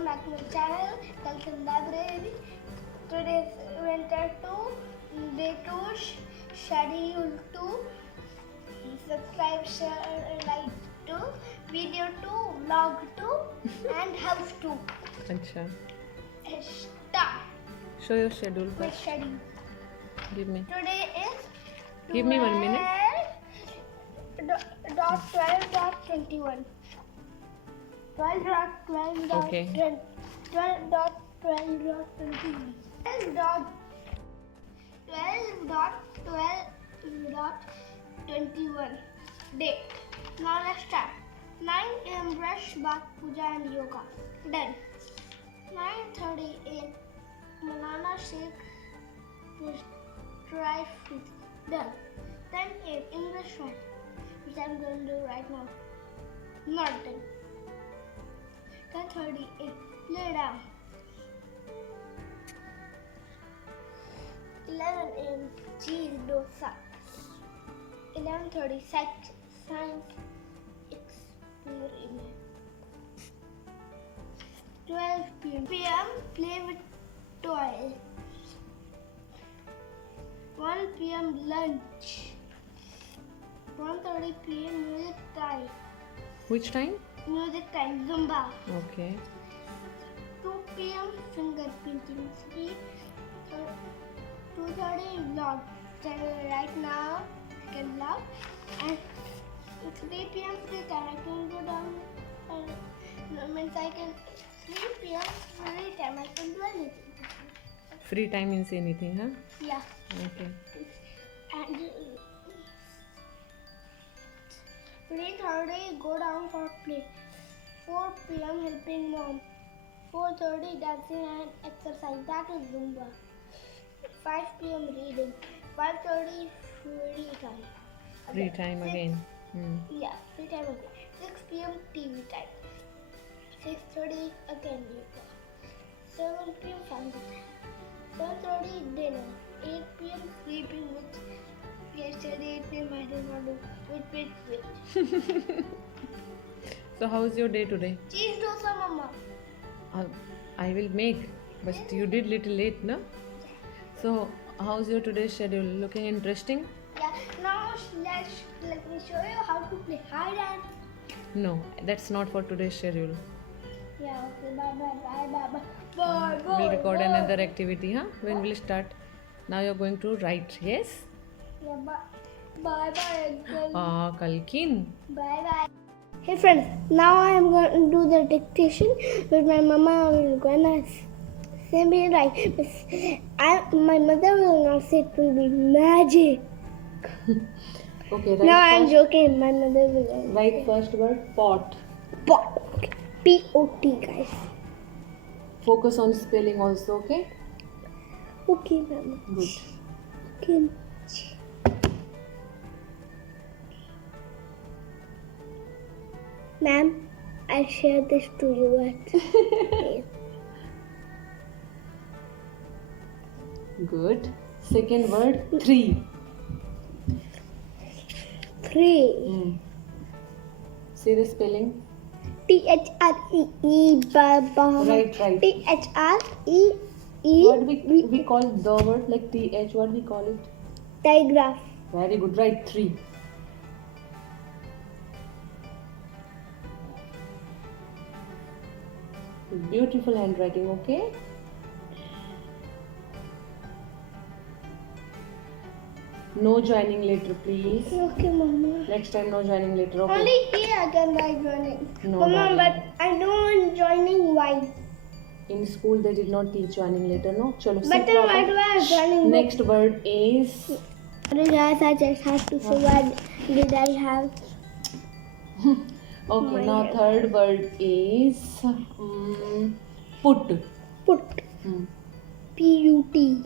welcome back to my channel, Kalkin Library. Today is winter 2, day 2, schedule 2, subscribe, share, like 2, video 2, vlog 2, and house 2. Acha. Start. Show your schedule My first. schedule. Give me. Today is Give me 1 minute. 12.12.21. 12.12.21. Okay. 12.12.21. 12.12.21. Date. Now let's start. 9 a.m. brush, bath, puja and yoga. Done. 9:38. Banana shake with dry fruit. Done. 10 a.m. English one, which I'm going to do right now. Not done. 10:38. Lay down. 11 a.m. cheese dosa. 11:30 science experiment. 12 p.m. play with toys. 1 p.m. lunch. 1:30 p.m. music time. Which time? Music time, Zumba. Okay. 2 p.m. finger painting. 2:30 vlog. Right now, I can vlog. And 3 p.m. free time. I can go down. Means I can 3 p.m. free time. I can do anything. Free time means anything, huh? Yeah. Okay. And 3:30 go down for play. 4 p.m. helping mom. 4:30 dancing and exercise. That is Zumba. 5 p.m. reading. 5:30 free time. Free time again. Yeah, free time again. 6 p.m. TV time. 6:30 again yoga. 7 p.m. family time. 7:30 dinner. 8 p.m. sleeping with yesterday 8 p.m. I did not do with. So how's your day today? Cheese dosa, mama. I will make, but you did little late, no? So how's your today's schedule? Looking interesting? Yeah. Now let me show you how to play hide and. No, that's not for today's schedule. Yeah. Okay. Bye. Bye. We'll record another activity, huh? When we'll start? Now you're going to write, yes? Yeah. Bye. Kalkin. Bye. Hey friends, now I am going to do the dictation with my mama. Will gonna say me right. My mother will not say it will be magic. Okay, No, I'm joking. My mother will. Write first word pot. Pot. Okay. P-O-T, guys. Focus on spelling also, okay? Okay, mama. Good. Okay. Ma'am, I'll share this to you at. Good. Second word, 3. 3. Say the spelling. T-H-R-E-E. Right. T-H-R-E-E. What we call the word like TH, what we call it? Digraph. Very good. Write 3. Beautiful handwriting, okay? No joining later, please. Okay, mama. Next time, no joining later, okay? Only here I can write joining. No, Mama, darling. but I don't want joining why? In school, they did not teach joining later, no? Chalo, But then why do I have joining? Next word is... Sorry guys, I just have to say what did I have? Okay, now third word is... put. Put. P-U-T.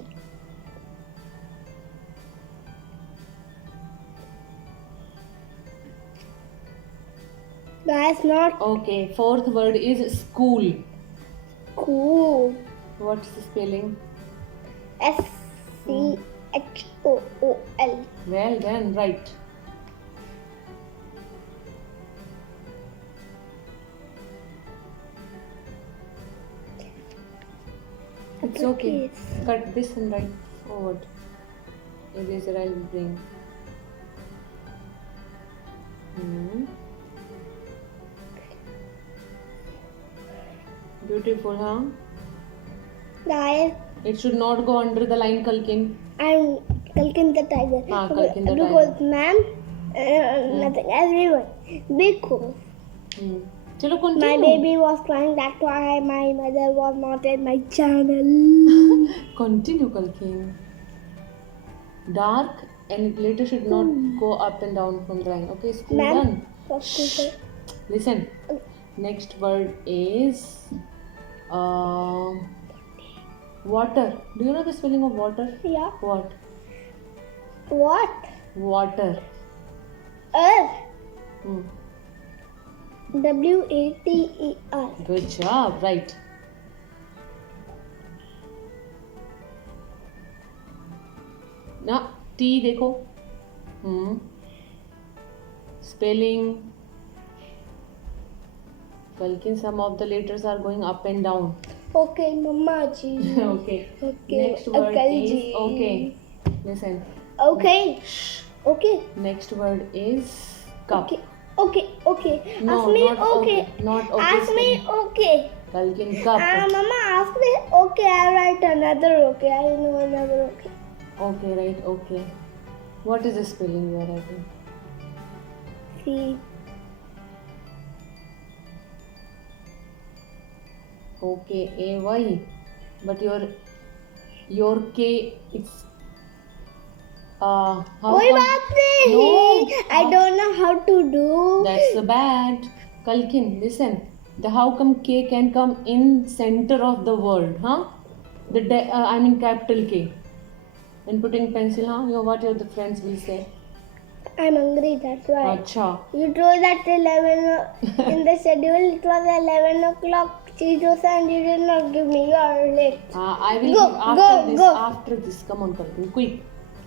Guys, not. Okay, fourth word is school. Cool. What's the spelling? S-C-H-O-O-L. Well done, right. It's okay. Cut this and write forward. Eraser I'll bring. Beautiful, huh? Guys, It should not go under the line, Kalkin. I'm Kalkin the tiger. Kalkin the because tiger. ma'am, nothing, everyone, because Chalo, continue. my baby was crying. That's why my mother was not in my channel. Continue, Kalkin. Dark and glitter should not go up and down from the line. Okay, school done. Shh. Listen. Next word is water. Do you know the spelling of water? Yeah. What? What? Water. Earth. Hmm. WATER. Good job. Right. Now T देखो. Spelling. Kalkin, some of the letters are going up and down. Okay, Mama ji. Okay. Okay. Next word Uncle is ji. okay. Listen. Okay. Okay. Next word is cup. Okay. Okay. No, ask me not okay. Not okay. Ask me spelling. okay. Kalkin, cup. Mama, ask me okay. I write another okay. I know another okay. Okay, right. Okay. What is the spelling you are writing? C. Okay, AY. But your K it's how कोई come? बात नहीं. No. I don't know how to do. That's bad. Kalkin, listen. The how come K can come in center of the word, huh? I mean capital K. And putting pencil, huh? What your the friends will say? I'm hungry. That's why. Acha. You told that 11 in the schedule. It was 11 o'clock. Cheetos and you did not give me. You are late. I will Go, give after this. go. After this, come on, Kalkin, quick.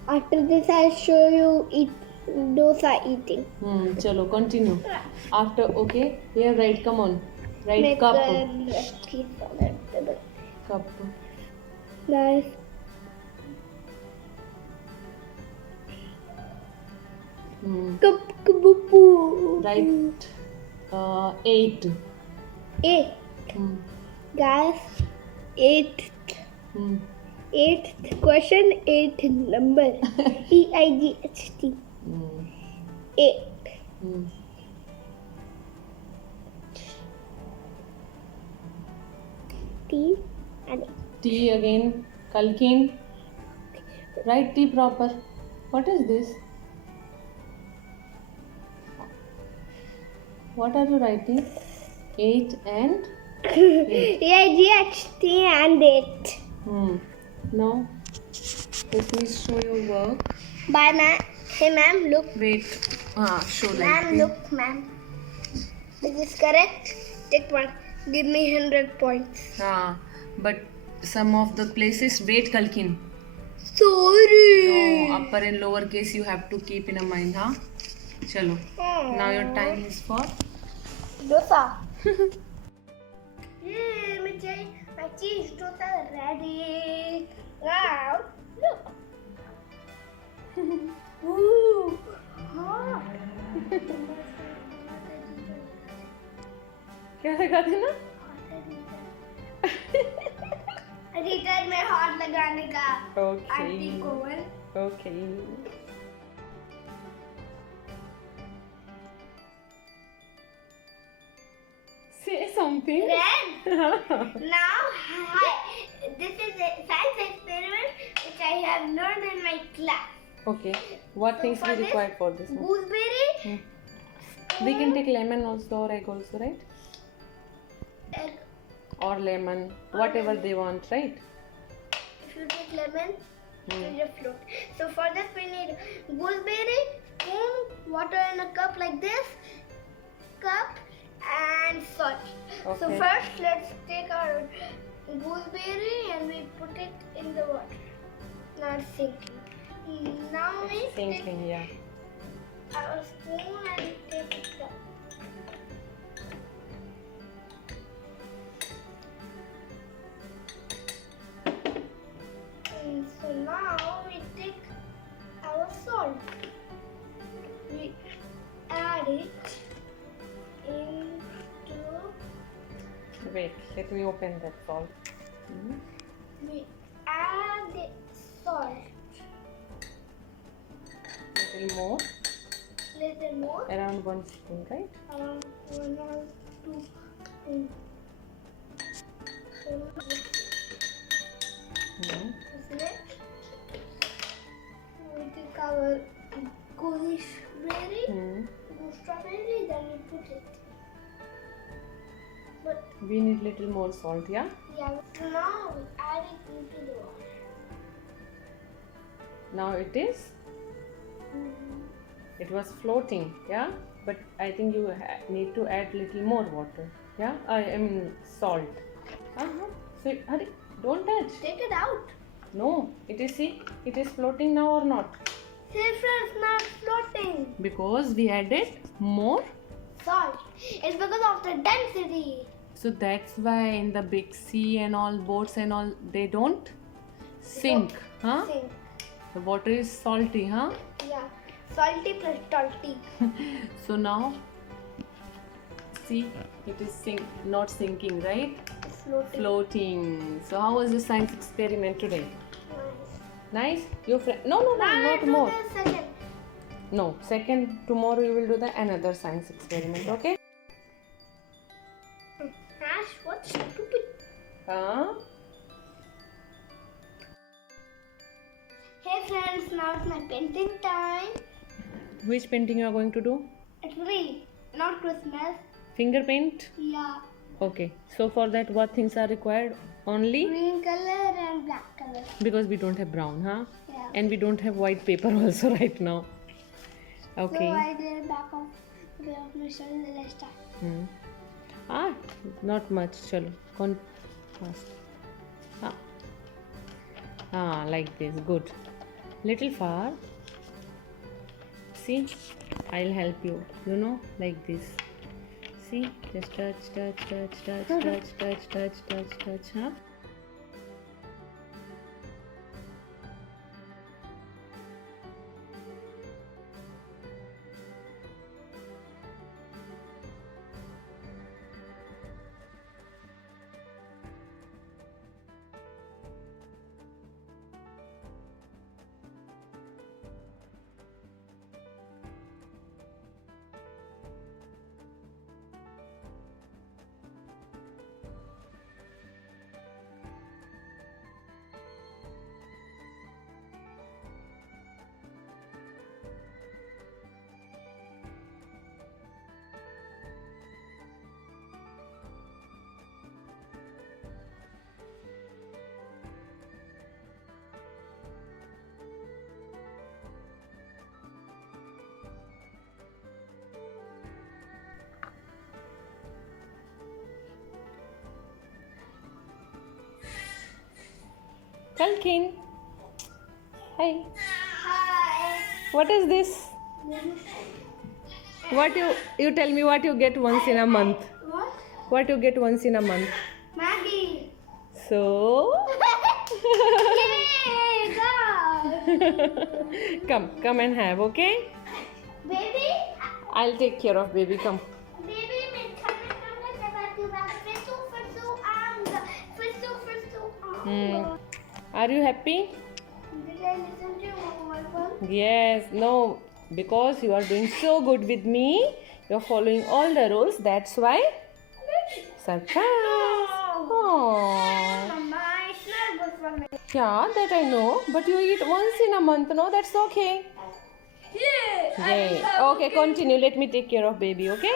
After this, I'll show you dosa eating. Chalo, continue. After okay, here write. Come on, write Make cup. a piece on the table. Cup. Guys, cup kabupu. Write 8. 8. Guys, 8. Eighth question, 8 number. EIGHT. 8. T and T again. Kalkin. Write T proper. What is this? What are you writing? 8 and 8. EIGHT and 8. Now, let me show your work. Bye, ma'am. Hey, ma'am, look. Wait. Show like Ma'am, this. look, ma'am. Is this correct? Take one. Give me 100 points. But some of the places, wait, Kalkin. Sorry. No, upper and lower case you have to keep in a mind, huh? Chalo. Now your time is for dosa. Yay, my cheese dosa ready. Wow, look. Ooh, hot. क्या लगा देना? Heater में हाथ लगाने का. Okay. Aunty कोवल. Okay. Say something. Then, now, this is a science experiment which I have learned in my class. Okay. What things for we this, require for this? Gooseberry. We can take lemon also or egg also, right? Egg. Or lemon, whatever they want, right? If you take lemon, it will float. So for this we need gooseberry, spoon, water in a cup like this, cup and salt. Okay. So first let's take our gooseberry and we put it in the water. Now it's sinking. Now we Thinking, take yeah. our spoon and take it up. Wait, let me open that salt. We add the salt. Little more. Little more. Around 1 spoon, right? Around 1 or 2 spoons. Isn't it? We take our gooseberry, strawberry, then we put it. But We need little more salt, yeah? yeah, so now we add it into the water. Now it is? It was floating, yeah? But I think you need to add little more water, yeah? I mean salt. So, hurry, don't touch. Take it out. No, it is, see, it is floating now or not? Saffron's not floating. Because we added more. Salt. It's because of the density. So that's why in the big sea and all boats and all, they don't sink, huh? Sink. The water is salty, huh? Yeah. Salty plus salty. So now, see, it is not sinking, right? Floating. Floating. So how was the science experiment today? Nice. Nice? Your friend? No, not do more. the second. No, second, tomorrow you will do the another science experiment, okay? Ash, what's stupid? Huh? Hey friends, now it's my painting time. Which painting you are going to do? It's free, not Christmas. Finger paint? Yeah. Okay. So for that, what things are required? Only? Green color and black color. Because we don't have brown, huh? Yeah. And we don't have white paper also right now. Okay. So I did back of my shoulder. Let's start. Not much. Chalo. Fast. Like this. Good. Little far. See, I'll help you. You know, like this. See, just touch, huh? Kalkin. Hi. Hi. What is this? What you tell me what you get once in a month? What? What you get once in a month? Maggie. So Yay, go. come and have, okay? Baby. I'll take care of baby. Come. Baby, मैं खाना खाना चाहती हूँ। Are you happy? Did I listen to your mobile phone? Yes. No. Because you are doing so good with me. You're following all the rules. That's why. Surprise. Oh. Mama, it's not good for me. Yeah, that I know. But you eat once in a month. No, that's okay. Yeah. Yay. Okay, continue. Let me take care of baby. Okay?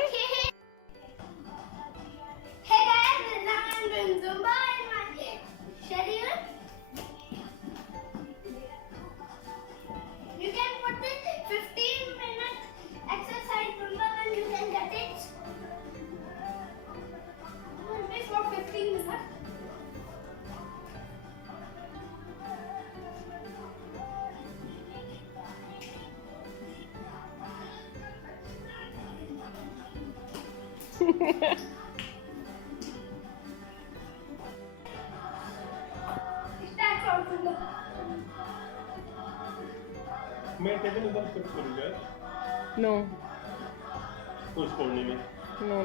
Hey guys, now I'm doing Zumba in my schedule. You can put this 15-minute exercise Zumba and you can get it. This for 15 minutes. Start from Zumba. मैं table उधर shift करूँगा No. उस कोने में No.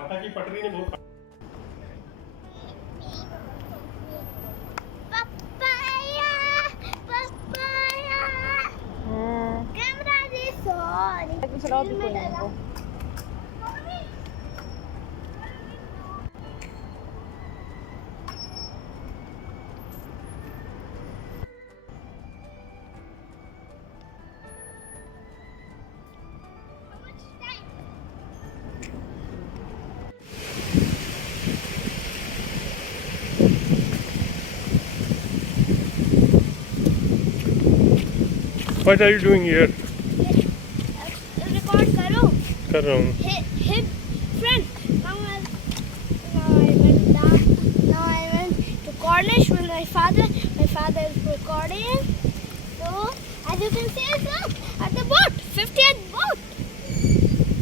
आटा की पटरी ने बहुत Papaya, papaya. Camera is on. What are you doing here? Record करो. कर रहा हूँ. Hip friend. Now I went to college with my father. My father is recording. So as you can see, look at the boat. 50th boat.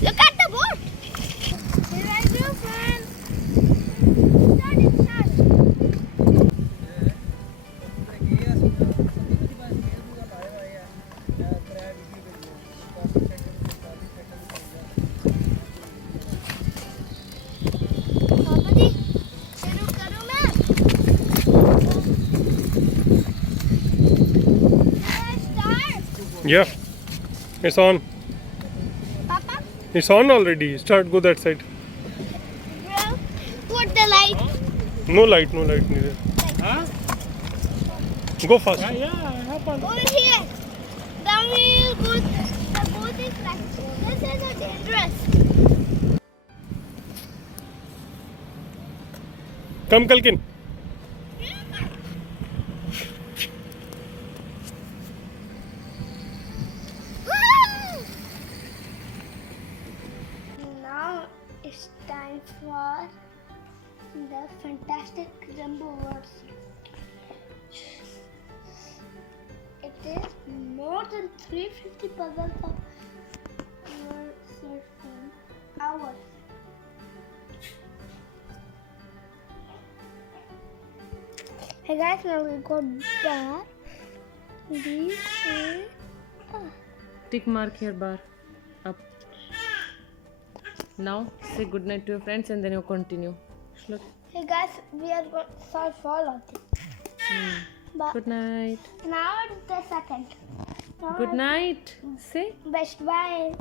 Look at the boat. Here I go, friends. Start it, start. पापा जी शुरू करूँ मैं? Start. Yeah. It's on. Papa, It's on already. Start. Go that side. bro, put the light. No light. No light neither. Go fast. Over here. Then we'll go. The boat is like this is a dangerous. Come, Kalkin. Now it's time for the fantastic jumbo words. It is more than 350 puzzles of hours. Hey guys, now we go back. These Tick mark here bar. Up. Now say good night to your friends and then you continue. Look. Hey guys, we are going to solve all of this. But Good night. now it's the second. Now Good night. Say. Best bye.